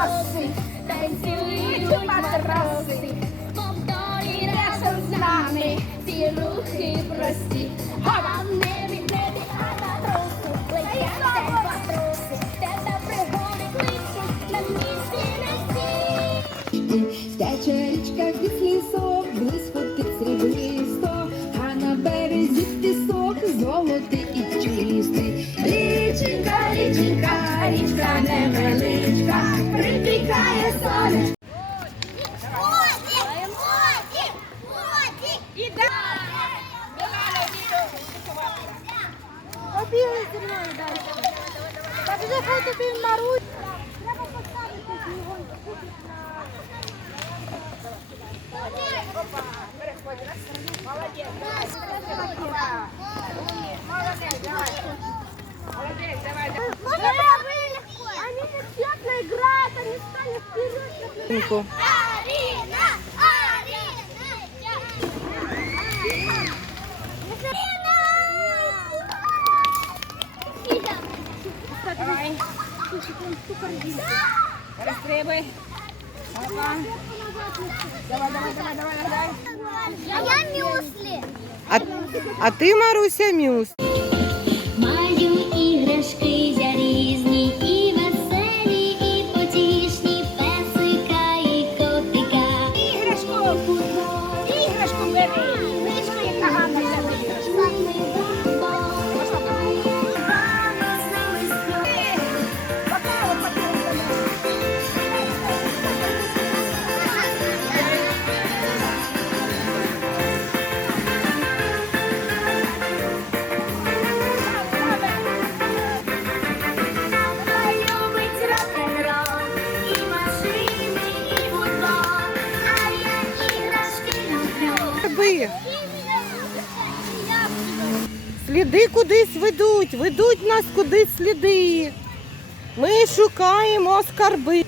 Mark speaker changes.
Speaker 1: матроси, танцюють матроси, повторі разом з нами ці рухи прості.
Speaker 2: А не від небі, а на те та пригоди кличуть на місці на всі. Невеличка, припікає сонечко.
Speaker 3: Побігли зі мною далі. Та вже хай тобі марують. Треба поставити хатинку.
Speaker 4: Растребуй. Давай, давай, давай, давай, давай.
Speaker 1: Я мюсли.
Speaker 5: А, а ты, Маруся,
Speaker 1: мюсли. Люблю.
Speaker 5: Сліди кудись ведуть, ведуть нас кудись сліди. Ми шукаємо скарби.